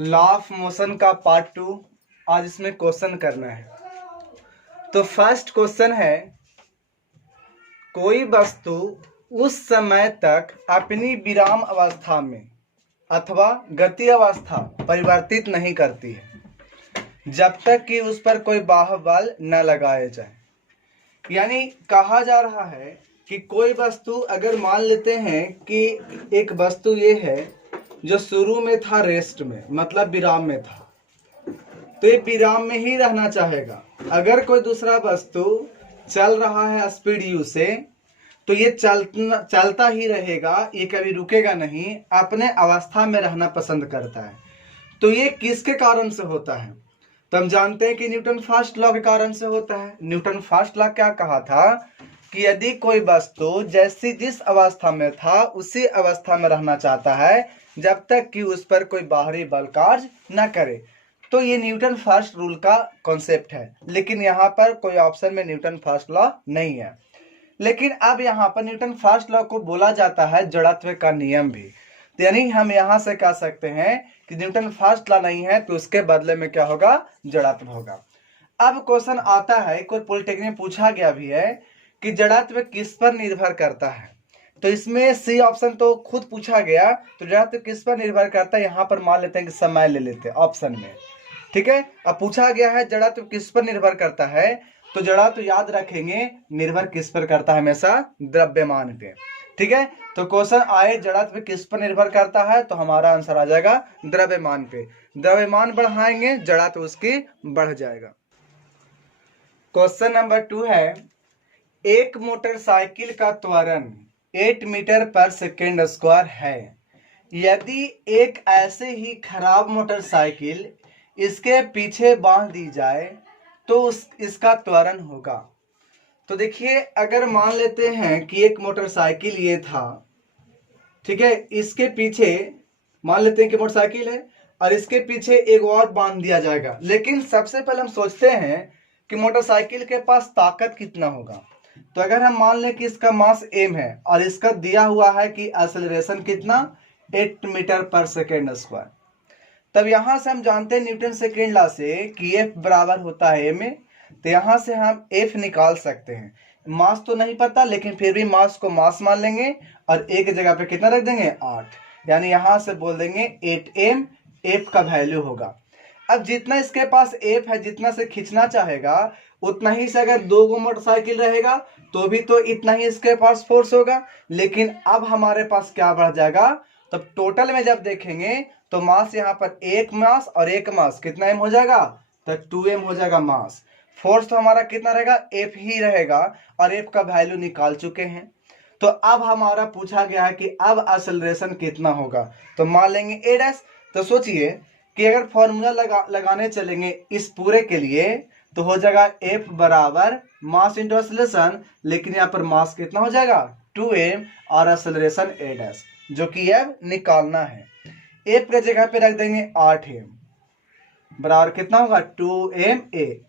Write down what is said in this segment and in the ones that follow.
Law of motion का part 2 आज इसमें क्वेश्चन करना है। तो फर्स्ट क्वेश्चन है, कोई वस्तु उस समय तक अपनी विराम अवस्था में अथवा गति अवस्था परिवर्तित नहीं करती है जब तक कि उस पर कोई बाह्य बल न लगाया जाए। यानी कहा जा रहा है कि कोई वस्तु, अगर मान लेते हैं कि एक वस्तु ये है जो शुरू में था रेस्ट में, मतलब विराम में था, तो ये विराम में ही रहना चाहेगा। अगर कोई दूसरा वस्तु चल रहा है स्पीड यू से, तो ये चलता ही रहेगा, ये कभी रुकेगा नहीं, अपने अवस्था में रहना पसंद करता है। तो ये किसके कारण से होता है? तो हम जानते हैं कि न्यूटन फर्स्ट लॉ के कारण से होता है। न्यूटन फर्स्ट लॉ क्या कहा था कि यदि कोई वस्तु जैसी जिस अवस्था में था उसी अवस्था में रहना चाहता है जब तक कि उस पर कोई बाहरी बल कार्य न करे। तो ये न्यूटन फर्स्ट रूल का कॉन्सेप्ट है, लेकिन यहाँ पर कोई ऑप्शन में न्यूटन फर्स्ट लॉ नहीं है। लेकिन अब यहाँ पर न्यूटन फर्स्ट लॉ को बोला जाता है जड़त्व का नियम भी। तो यानी हम यहाँ से कह सकते हैं कि न्यूटन फर्स्ट लॉ नहीं है तो उसके बदले में क्या होगा? जड़त्व होगा। अब क्वेश्चन आता है, कोई पॉलिटेक्निक में पूछा गया भी है कि जड़त्व किस पर निर्भर करता है। तो इसमें सी ऑप्शन तो खुद पूछा गया, तो जड़त्व किस पर निर्भर करता है, यहाँ पर मान लेते हैं कि समय ले लेते हैं ऑप्शन में। ठीक है, अब पूछा गया है जड़त्व किस पर निर्भर करता है, तो जड़त्व याद रखेंगे निर्भर किस पर करता है? हमेशा द्रव्यमान पे। ठीक है, तो क्वेश्चन आए जड़त्व किस पर निर्भर करता है, तो हमारा आंसर आ जाएगा द्रव्यमान पे। द्रव्यमान बढ़ाएंगे जड़त्व उसकी बढ़ जाएगा। क्वेश्चन नंबर 2 है, एक मोटरसाइकिल का त्वरण 8 मीटर पर सेकेंड स्क्वायर है। यदि एक ऐसे ही खराब मोटरसाइकिल इसके पीछे बांध दी जाए तो इसका त्वरण होगा। तो देखिए, अगर मान लेते हैं कि एक मोटरसाइकिल ये था, ठीक है, इसके पीछे मान लेते हैं कि मोटरसाइकिल है और इसके पीछे एक और बांध दिया जाएगा। लेकिन सबसे पहले हम सोचते हैं कि मोटरसाइकिल के पास ताकत कितना होगा। तो अगर हम मान लें कि इसका मास m है और इसका दिया हुआ है कि एक्सेलरेशन कितना, 8 मीटर पर सेकेंड स्क्वायर, तब यहां से हम जानते हैं न्यूटन सेकेंड लॉ से कि F बराबर होता है m। तो यहां से हम F निकाल सकते हैं। मास तो नहीं पता, लेकिन फिर भी मास को मास मान लेंगे और एक जगह पे कितना रख देंगे? 8। यानी यहां से बोल देंगे 8m F का वैल्यू होगा। अब जितना इसके पास F है, जितना से खींचना चाहेगा उतना ही से अगर 2 मोटरसाइकिल रहेगा तो भी तो इतना ही इसके पास फोर्स होगा। लेकिन अब हमारे पास क्या बढ़ जाएगा? तब टोटल में जब देखेंगे तो मास यहाँ पर एक मास और एक मास कितना m हो जाएगा? तो 2m हो जाएगा मास। फोर्स तो हमारा कितना रहेगा? F ही रहेगा और F का वैल्यू निकाल चुके हैं। तो अब हमारा पूछा गया है कि अब एक्सेलरेशन कितना होगा, तो मान लेंगे a'। तो सोचिए कि अगर फॉर्मूला लगाने चलेंगे इस पूरे के लिए तो हो जाएगा F बराबर मास इंटू एक्सेलरेशन, लेकिन यहाँ पर मास कितना हो जाएगा? 2m और एक्सेलरेशन a', जो कि अब निकालना है। F के जगह पे रख देंगे 8m बराबर कितना होगा? 2ma।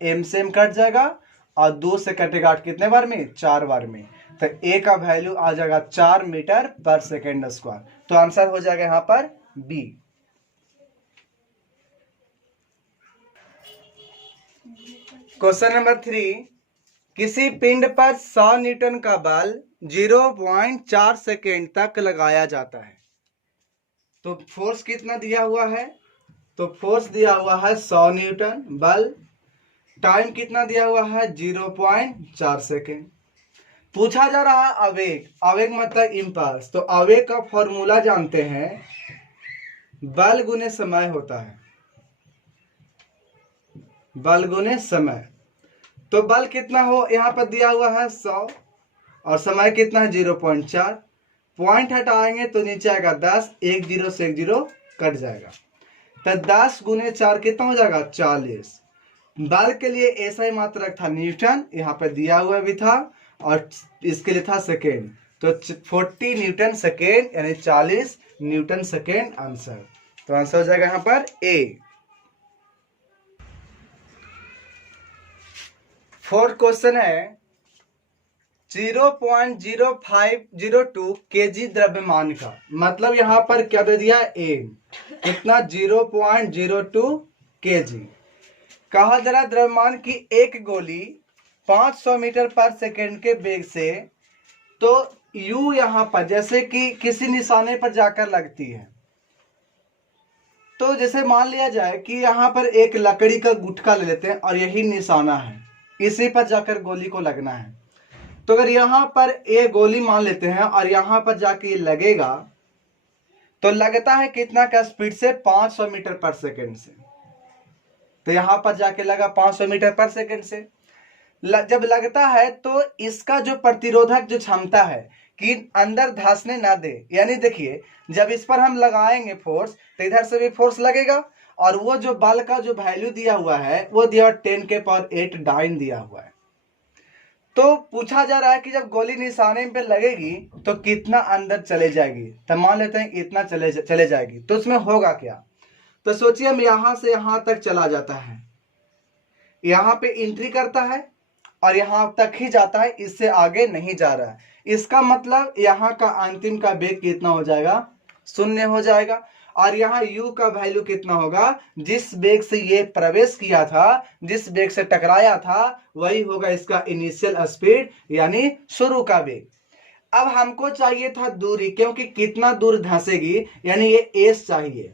m से m कट जाएगा और 2 से कटेगा 8 कितने बार में? 4 बार में। तो a का वैल्यू आ जाएगा 4 मीटर पर सेकेंड स्क्वायर। तो आंसर हो जाएगा यहाँ पर B। क्वेश्चन नंबर 3, किसी पिंड पर 100 न्यूटन का बल 0.4 सेकेंड तक लगाया जाता है। तो फोर्स कितना दिया हुआ है? तो फोर्स दिया हुआ है 100 न्यूटन बल। टाइम कितना दिया हुआ है? 0.4 सेकेंड। पूछा जा रहा है आवेग। आवेग मतलब इंपल्स। तो आवेग का फॉर्मूला जानते हैं, बल गुने समय होता है। बल गुने समय। तो बल कितना हो, यहाँ पर दिया हुआ है 100 और समय कितना है? 0.4। पॉइंट हटाएंगे तो नीचे आएगा 10, 1 0 से 1 0 कट जाएगा। तो 10 गुने 4 कितना हो जाएगा? 40। बल के लिए ऐसा ही मात्रक था न्यूटन, यहाँ पे दिया हुआ भी था और इसके लिए था सेकेंड। तो 40 न्यूटन सेकेंड यानी 40 न्यूटन सेकेंड आंसर। तो आंसर हो जाएगा यहाँ पर ए। फोर्थ क्वेश्चन है, 0.0502 kg द्रव्यमान का, मतलब यहाँ पर क्या दे दिया? a। कितना 0.02 kg। कहा जरा द्रव्यमान की एक गोली 500 मीटर पर सेकेंड के वेग से, तो U यहां पर जैसे कि किसी निशाने पर जाकर लगती है, तो जैसे मान लिया जाए कि यहां पर एक लकड़ी का गुटका ले लेते हैं और यही निशाना है, इसी पर जाकर गोली को लगना है। तो अगर यहां पर ये गोली मान लेते हैं और यहां पर जाके ये लगेगा, तो लगता है कितना का स्पीड से, 500 मीटर पर सेकेंड से। तो यहां पर जाके लगा 500 मीटर पर सेकेंड से। जब लगता है तो इसका जो प्रतिरोधक जो क्षमता है कि अंदर धंसने ना दे, यानी देखिए जब इस पर हम लगाएंगे फोर्स तो इधर से भी फोर्स लगेगा, और वो जो बल का जो वैल्यू दिया हुआ है वो दिया 10 के पावर 8 डाइन दिया हुआ है। तो पूछा जा रहा है कि जब गोली निशाने पे लगेगी तो कितना अंदर चले जाएगी, तो मान लेते हैं इतना चले जाएगी। तो उसमें होगा क्या, तो सोचिए हम यहां से यहां तक चला जाता है, यहां पे एंट्री करता है और यहां तक ही जाता है, इससे आगे नहीं जा रहा है। इसका मतलब यहां का अंतिम का वेग कितना हो जाएगा, 0 हो जाएगा। और यहाँ u का वैल्यू कितना होगा, जिस वेग से ये प्रवेश किया था, जिस वेग से टकराया था, वही होगा इसका इनिशियल स्पीड, यानी शुरू का वेग। अब हमको चाहिए था दूरी, क्योंकि कितना दूर धंसेगी, यानी ये s चाहिए।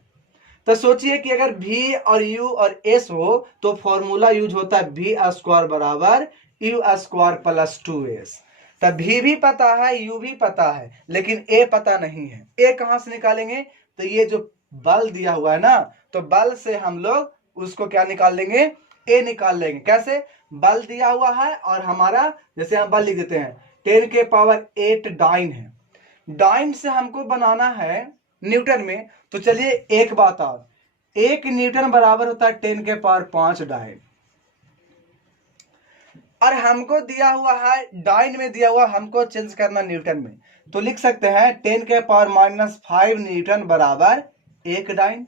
तो सोचिए कि अगर v और u और s हो तो फॉर्मूला यूज होता है v² बराबर u² प्लस 2s। तब v भी पता है, u भी पता है, लेकिन a पता नहीं है। a कहां से निकालेंगे, तो ये जो बल दिया हुआ है ना, तो बल से हम लोग उसको क्या निकाल लेंगे, a निकाल लेंगे। कैसे, बल दिया हुआ है और हमारा जैसे हम बल लिख देते हैं 10 के पावर 8 डाइन है, डाइन से हमको बनाना है न्यूटन में। तो चलिए एक बात और, 1 न्यूटन बराबर होता है 10 के पावर 5 डाइन, और हमको दिया हुआ है डाइन में दिया हुआ, हमको चेंज करना न्यूटन में, तो लिख सकते हैं 10 के पावर -5 न्यूटन बराबर 1 डाइन।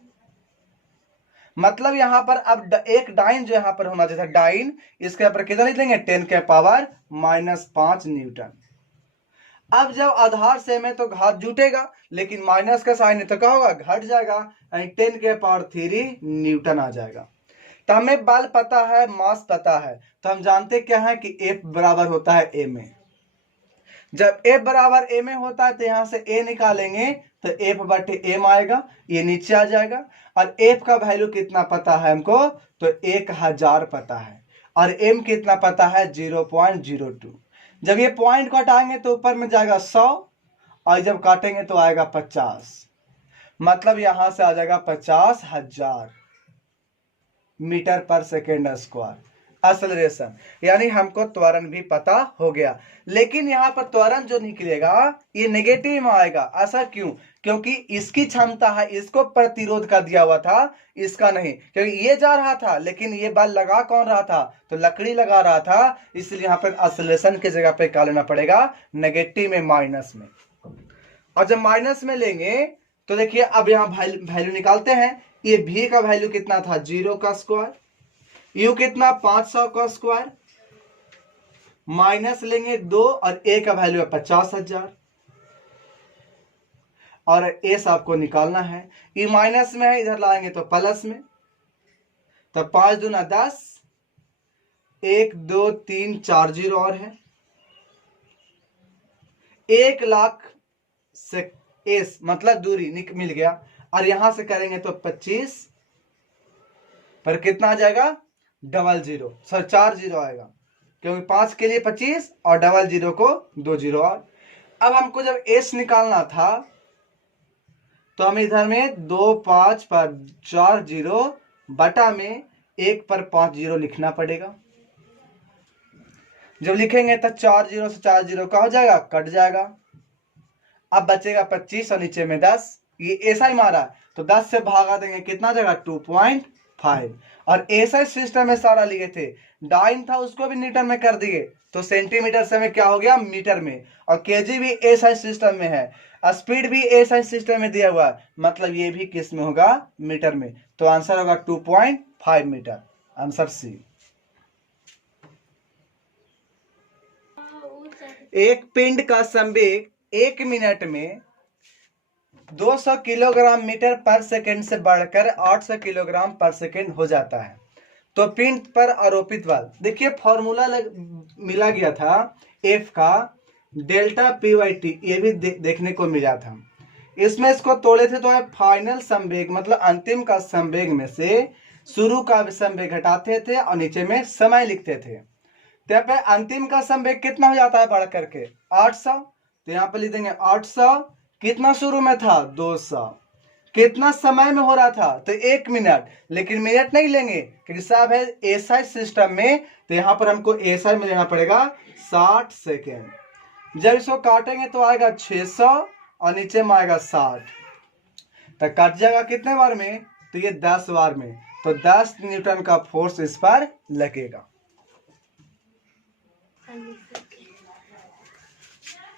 मतलब यहां पर अब एक डाइन जो यहां पर होना चाहिए था डाइन, इसके ऊपर कितना लिख देंगे, 10 के पावर -5 न्यूटन। अब जब आधार सेम है तो घात जुटेगा, लेकिन माइनस का साइन है तो क्या होगा, घट जाएगा, यानी 10 के पावर 3 न्यूटन आ जाएगा। तो हमें बल पता है, मास पता है, तो हम जानते क्या है कि F बराबर होता है a में। जब F बराबर a में होता है तो यहां से a निकालेंगे तो F बटे m आएगा, ये नीचे आ जाएगा। और F का वैल्यू कितना पता है हमको, तो 1000 पता है, और m कितना पता है, 0.02। जब ये पॉइंट को हटाएंगे तो ऊपर में जाएगा 100, और जब काटेंगे तो आएगा 50, मतलब यहां से आ जाएगा 50,000 मीटर पर सेकेंड स्क्वायर एक्सेलरेशन, यानी हमको त्वरण भी पता हो गया। लेकिन यहाँ पर त्वरण जो निकलेगा ये नेगेटिव में आएगा। ऐसा क्यों, क्योंकि इसकी क्षमता है, इसको प्रतिरोध का दिया हुआ था, इसका नहीं, क्योंकि ये जा रहा था लेकिन ये बल लगा कौन रहा था, तो लकड़ी लगा रहा था, इसलिए यहाँ पर एक्सेलरेशन की जगह पे क्या लेना पड़ेगा, नेगेटिव में, माइनस में। और जब माइनस में लेंगे तो देखिए अब यहाँ वैल्यू निकालते हैं, ये v का वैल्यू कितना था, 0 का स्क्वायर, u कितना 500 का स्क्वायर, माइनस लेंगे 2 और a का वैल्यू है 50,000, और s आपको निकालना है, ये माइनस में है, इधर लाएंगे तो प्लस में, तो 5 दूना 10, 1 2 3 4 0 और है 1 लाख से s, मतलब दूरी मिल गया। और यहां से करेंगे तो 25 पर कितना आ जाएगा, 00, सर 40 आएगा, क्योंकि 5 के लिए 25 और 00 को 2 0 और। अब हमको जब s निकालना था तो हमें इधर में 2 5 पर 4 0 बटा में 1 पर 5 0 लिखना पड़ेगा। जब लिखेंगे तो 4 0 से 4 0 का हो जाएगा, कट जाएगा। अब बचेगा 25 और नीचे में 10, ये ऐसा ही मारा तो 10 से भागा देंगे, कितना जाएगा 2.5। और ऐसा सिस्टम में सारा लिए थे, डाइन था उसको भी न्यूटन में कर दिए, तो सेंटीमीटर से में क्या हो गया, मीटर में। और केजी भी ऐसा सिस्टम में है, स्पीड भी ऐसा सिस्टम में दिया हुआ है, मतलब ये भी किस में होगा, मीटर में। तो आंसर होगा 2.5 मीटर, आंसर सी। एक पिंड का संवेग 1 मिनट में 200 किलोग्राम मीटर पर सेकंड से बढ़कर 800 किलोग्राम पर सेकंड हो जाता है। तो पिंड पर आरोपित बल, देखिए फॉर्मूला मिला गया था F का डेल्टा P/T, ये भी देखने को मिला था। इसमें इसको तोड़े थे तो फाइनल संवेग मतलब अंतिम का संवेग में से शुरू का संवेग घटाते थे और नीचे में समय लिखते थे। तो यहाँ पे अंतिम का संवेग कितना हो जाता है बढ़ करके 800, तो यहाँ पे लिख देंगे 800, कितना शुरू में था 200, कितना समय में हो रहा था तो 1 मिनट, लेकिन मिनट नहीं लेंगे क्योंकि साहब है एसआई सिस्टम में, तो यहाँ पर हमको एसआई में लेना पड़ेगा 60 सेकेंड। जब इसको काटेंगे तो आएगा 600 और नीचे में आएगा 60, तो कट जाएगा कितने बार में, तो ये 10 बार में, तो 10 न्यूटन का फोर्स इस पर लगेगा।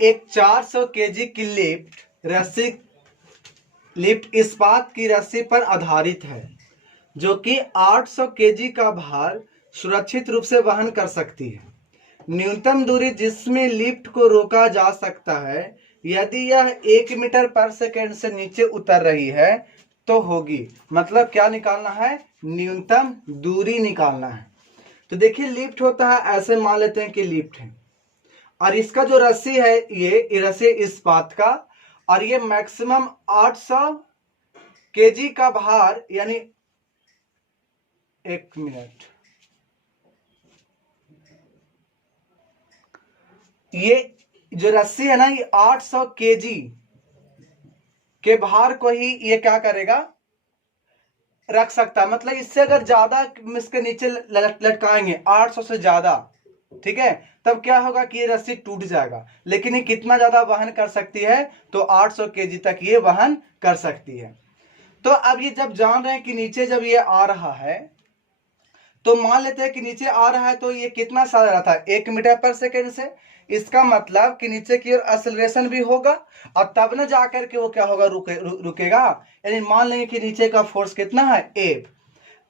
एक 400 केजी की लिफ्ट इस्पात की रस्सी पर आधारित है जो कि 800 केजी का भार सुरक्षित रूप से वहन कर सकती है। न्यूनतम दूरी जिसमें लिफ्ट को रोका जा सकता है यदि यह 1 मीटर पर सेकेंड से नीचे उतर रही है तो होगी, मतलब क्या निकालना है, न्यूनतम दूरी निकालना है। तो देखिए लिफ्ट होता है, ऐसे मान लेते हैं कि लिफ्ट है और इसका जो रस्सी है ये रस्सी इस्पात का, और ये मैक्सिमम 800 केजी का भार, यानी 1 मिनट, ये जो रस्सी है ना ये 800 केजी के भार को ही ये क्या करेगा, रख सकता, मतलब इससे अगर ज्यादा इसके नीचे लटकाएंगे 800 से ज्यादा, ठीक है, तब क्या होगा कि ये रस्सी टूट जाएगा, लेकिन ये कितना ज्यादा वहन कर सकती है, तो 800 केजी तक ये वहन कर सकती है। तो अब ये जब जान रहे हैं कि नीचे जब ये आ रहा है, तो मान लेते हैं कि नीचे आ रहा है तो ये कितना सा रहा था 1 मीटर पर सेकेंड से, इसका मतलब कि नीचे की ओर एक्सेलरेशन भी होगा और तब न जाकर के वो क्या होगा, रुकेगा, यानी मान लेंगे कि नीचे का फोर्स कितना है F।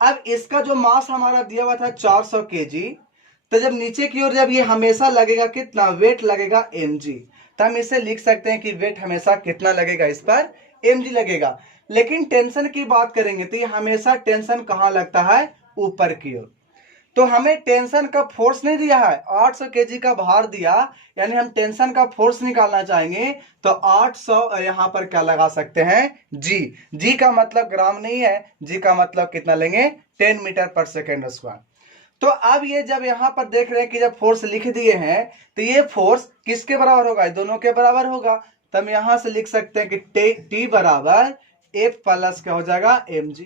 अब इसका जो मास हमारा दिया हुआ था 400 केजी, तो जब नीचे की ओर जब ये हमेशा लगेगा कितना, वेट लगेगा mg, तो हम इसे लिख सकते हैं कि वेट हमेशा कितना लगेगा, इस पर mg लगेगा। लेकिन टेंशन की बात करेंगे तो ये हमेशा टेंशन कहाँ लगता है, ऊपर की ओर। तो हमें टेंशन का फोर्स नहीं दिया है, 800 केजी का भार दिया, यानी हम टेंशन का फोर्स निकालना चाहेंगे तो 800 यहां पर क्या लगा सकते हैं, जी का मतलब ग्राम नहीं है, जी का मतलब कितना लेंगे, 10 मीटर पर सेकेंड स्क्वायर। तो अब ये जब यहां पर देख रहे हैं कि जब फोर्स लिख दिए हैं तो ये फोर्स किसके बराबर होगा, दोनों के बराबर होगा, तो हम यहां से लिख सकते हैं कि टी बराबर F प्लस क्या हो जाएगा mg।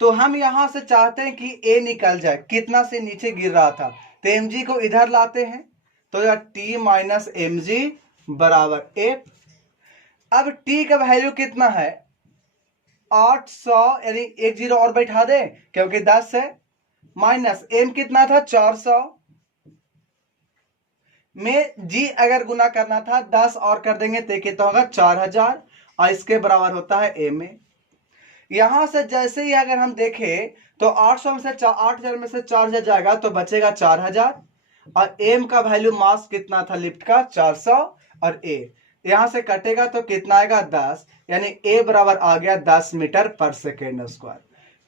तो हम यहां से चाहते हैं कि A निकल जाए, कितना से नीचे गिर रहा था, तो mg को इधर लाते हैं, तो यह T माइनस mg बराबर F। अब T का वैल्यू कितना है 800, यानी 1 जीरो और बैठा दे क्योंकि 10 है, माइनस m कितना था 400 में g अगर गुना करना था 10 और कर देंगे तो कितना होगा 4000, और इसके बराबर होता है a में। यहां से जैसे ही अगर हम देखें तो 800 में से 8000 में से 4000 जाएगा तो बचेगा 4000, और m का वैल्यू मास कितना था लिफ्ट का 400, और a यहां से कटेगा तो कितना आएगा 10, यानी a बराबर आ गया 10 मीटर पर सेकेंड स्क्वायर।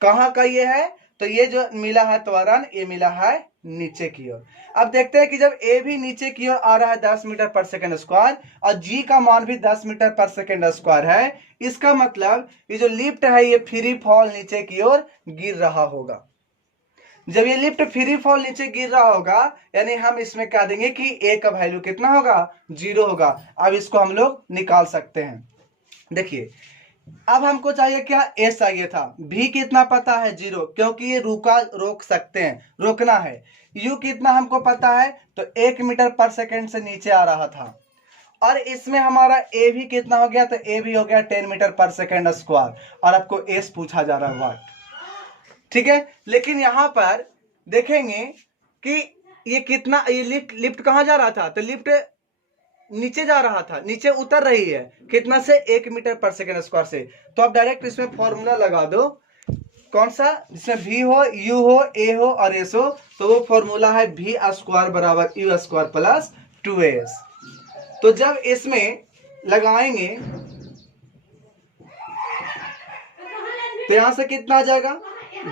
कहां का ये है, तो ये जो मिला है त्वरण ये मिला है नीचे की ओर। अब देखते हैं कि जब a भी नीचे की ओर आ रहा है 10 मीटर पर सेकेंड स्क्वायर और g का मान भी 10 मीटर पर सेकेंड स्क्वायर है, इसका मतलब ये जो लिफ्ट है ये फ्री फॉल नीचे की ओर गिर रहा होगा। जब ये लिफ्ट फ्री फॉल नीचे गिर रहा होगा यानी हम इसमें कह देंगे कि a का वैल्यू कितना होगा 0 होगा। अब इसको हम लोग निकाल सकते हैं। देखिए अब हमको चाहिए क्या, s चाहिए था, v कितना पता है 0, क्योंकि ये रोक सकते हैं, रोकना है। u कितना हमको पता है, तो 1 मीटर पर सेकेंड से नीचे आ रहा था, और इसमें हमारा a भी कितना हो गया, तो a भी हो गया 10 मीटर पर सेकेंड स्क्वायर, और आपको s पूछा जा रहा है वाट, ठीक है। लेकिन यहां पर देखेंगे कि ये कितना, ये लिफ्ट कहां जा रहा था, तो लिफ्ट नीचे जा रहा था, नीचे उतर रही है कितना से 1 मीटर पर सेकेंड स्क्वायर से। तो आप डायरेक्ट इसमें फॉर्मूला लगा दो, कौन सा, जिसमें v हो, u हो, a हो और s हो, तो वो फॉर्मूला है v स्क्वायर बराबर u स्क्वायर प्लस 2as। तो जब इसमें लगाएंगे तो यहां से कितना आ जाएगा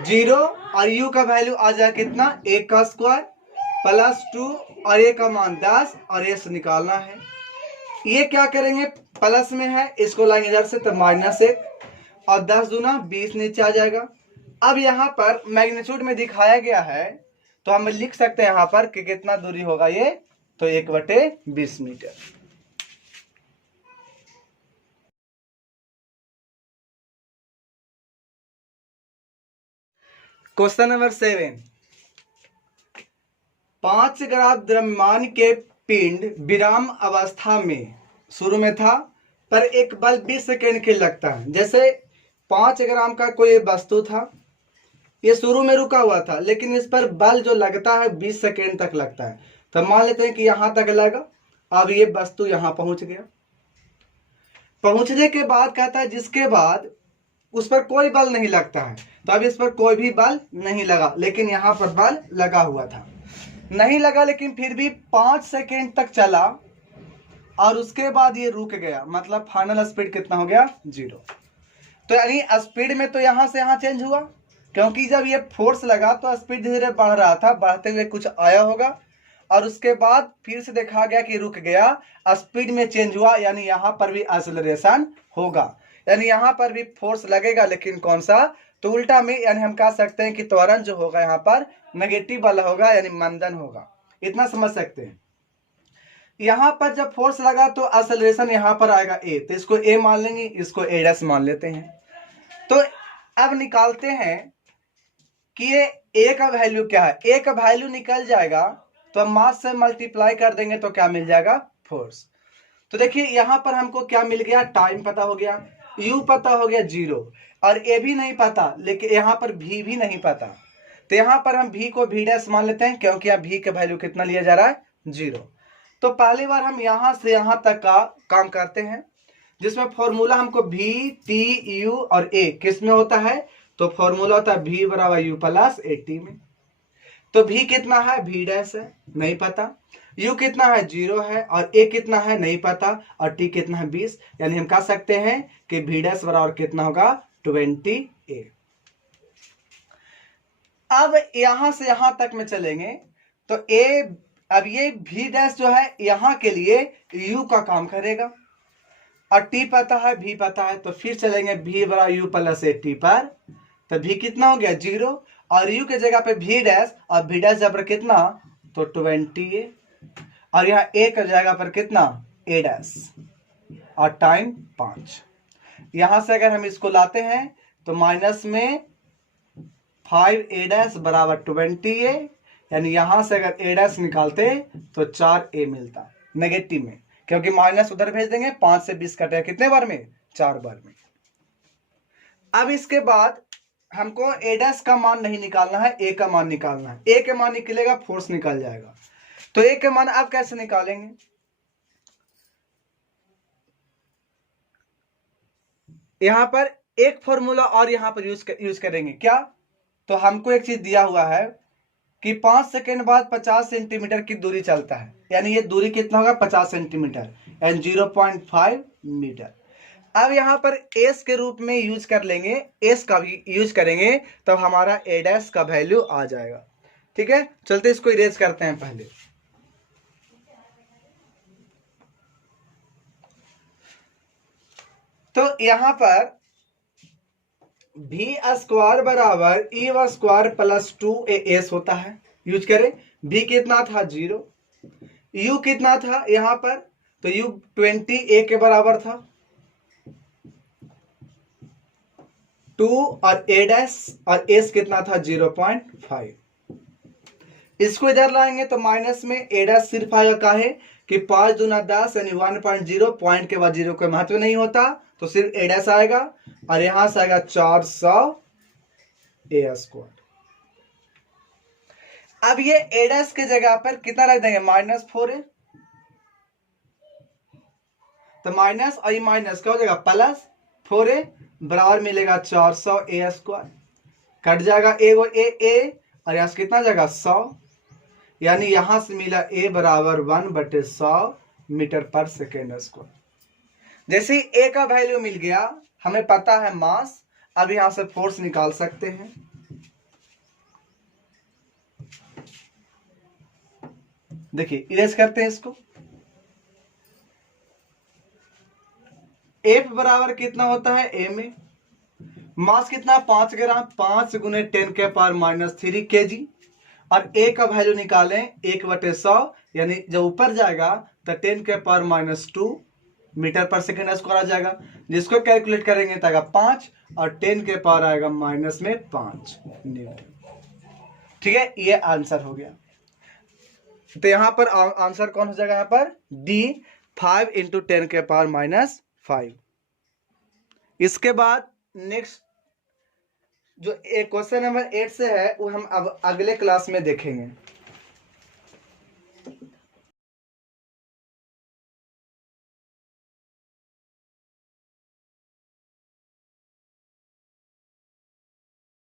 0 और u का वैल्यू आ जाएगा कितना 1 का स्क्वायर प्लस 2 और a का मान 10 और s निकालना है। ये क्या करेंगे प्लस में है इसको लाएंगे इधर से तो -1 और 10 दूना 20 नीचे आ जाएगा। अब यहाँ पर मैग्नीट्यूड में दिखाया गया है तो हम लिख सकते हैं यहाँ पर कि कितना दूरी होगा ये तो 1/20 मीटर। क्वेश्चन नंबर 7, 5 ग्राम द्रव्यमान के पिंड विराम अवस्था में शुरू में था पर एक बल 20 सेकेंड के लगता है। जैसे 5 ग्राम का कोई वस्तु था, ये शुरू में रुका हुआ था लेकिन इस पर बल जो लगता है 20 सेकेंड तक लगता है। तो मान लेते हैं कि यहां तक लगा। अब ये वस्तु यहां पहुंच गया। पहुंचने के बाद कहता है जिसके बाद उस पर कोई बल नहीं लगता है। तो अब इस पर कोई भी बल नहीं लगा लेकिन यहां पर बल लगा हुआ था। नहीं लगा लेकिन फिर भी 5 सेकेंड तक चला और उसके बाद ये रुक गया। मतलब फाइनल स्पीड कितना हो गया 0। तो यानी स्पीड में तो यहां से यहां चेंज हुआ क्योंकि जब ये फोर्स लगा तो स्पीड धीरे धीरे बढ़ रहा था। बढ़ते हुए कुछ आया होगा और उसके बाद फिर से देखा गया कि रुक गया, स्पीड में चेंज हुआ यानी यहां पर भी एक्सेलरेशन होगा। यानी यहां पर भी फोर्स लगेगा लेकिन कौन सा तो उल्टा में। यानी हम कह सकते हैं कि त्वरण जो होगा यहाँ पर नेगेटिव वाला होगा यानी मंदन होगा। इतना समझ सकते हैं। यहां पर जब फोर्स लगा तो एक्सेलरेशन यहां पर आएगा a, तो इसको a मान लेंगे, इसको a' मान लेते हैं। तो अब निकालते हैं कि ये a का वैल्यू क्या है। a का वैल्यू निकल जाएगा तो हम मास से मल्टीप्लाई कर देंगे तो क्या मिल जाएगा फोर्स। तो देखिए यहां पर हमको क्या मिल गया, टाइम पता हो गया, u पता हो गया 0 और a भी नहीं पता लेकिन यहाँ पर v भी नहीं पता। तो यहाँ पर हम v को v' मान लेते हैं क्योंकि यहाँ v का वैल्यू कितना लिया जा रहा है 0। तो पहली बार हम यहां से यहां तक का काम करते हैं जिसमें फॉर्मूला हमको v t u और a किस में होता है तो फॉर्मूला होता है v बराबर u प्लस at में। तो v कितना है v' है नहीं पता, u कितना है 0 है और a कितना है नहीं पता और t कितना है 20। यानी हम कह सकते हैं कि v' बराबर कितना होगा 20a। अब यहां से यहां तक में चलेंगे तो a, अब ये v' जो है यहां के लिए u का काम करेगा और t पता है v पता है। तो फिर चलेंगे v बराबर u प्लस at पर। तो v कितना हो गया 0 और u के जगह पे v' और v' जगह पर कितना तो 20a और यहाँ a के जगह पर कितना a' और टाइम 5। यहां से अगर हम इसको लाते हैं तो माइनस में 5a' बराबर 20a यानी यहां से अगर a' निकालते तो 4a मिलता नेगेटिव में क्योंकि माइनस उधर भेज देंगे। 5 से 20 कटेगा कितने बार में 4 बार में। अब इसके बाद हमको a' का मान नहीं निकालना है, a का मान निकालना है। a के मान निकलेगा फोर्स निकल जाएगा। तो a के मान अब कैसे निकालेंगे, यहां पर एक फॉर्मूला और यहां पर यूज करेंगे क्या। तो हमको एक चीज दिया हुआ है कि 5 सेकेंड बाद 50 सेंटीमीटर की दूरी चलता है यानी ये दूरी कितना होगा 50 सेंटीमीटर यानी 0.5 मीटर। अब यहाँ पर s के रूप में यूज कर लेंगे, s का भी यूज करेंगे तो हमारा a' का वैल्यू आ जाएगा। ठीक है, चलते इसको इरेज करते हैं पहले। तो यहां पर v² बराबर e² प्लस 2as होता है। यूज करें, v कितना था 0, u कितना था यहां पर तो u 20a के बराबर था 2 और a' और s कितना था 0.5। इसको इधर लाएंगे तो माइनस में a' सिर्फ आएगा काहे कि 5 दूना 10 यानी 1.0 पॉइंट के बाद 0 का महत्व नहीं होता तो सिर्फ a' आएगा और यहां से आएगा 400 a²। अब ये a' के जगह पर कितना रख देंगे -4a। तो माइनस और ये माइनस क्या हो जाएगा प्लस 4a बराबर मिलेगा 400 a²। कट जाएगा a वो a और यहां से कितना जाएगा 100 यानी यहां से मिला a बराबर 1/100 मीटर पर सेकेंड स्क्वायर। जैसे ही ए का वैल्यू मिल गया, हमें पता है मास, अब यहां से फोर्स निकाल सकते हैं। देखिए इरेज करते हैं इसको। एफ बराबर कितना होता है, ए में मास कितना, 5 ग्राम, 5 गुने 10⁻³ kg। और ए का वैल्यू निकालें 1/100, यानी जब ऊपर जाएगा तो 10⁻² मीटर पर सेकेंड स्क्वायर आ जाएगा, जिसको कैलकुलेट करेंगे तो आएगा 5 और 10 के पावर आएगा -5 न्यूटन। ठीक है, ये आंसर हो गया। तो यहां पर आंसर कौन हो जाएगा, यहां पर डी, 5 × 10⁻⁵। इसके बाद नेक्स्ट जो क्वेश्चन नंबर 8 से है वो हम अब अगले क्लास में देखेंगे।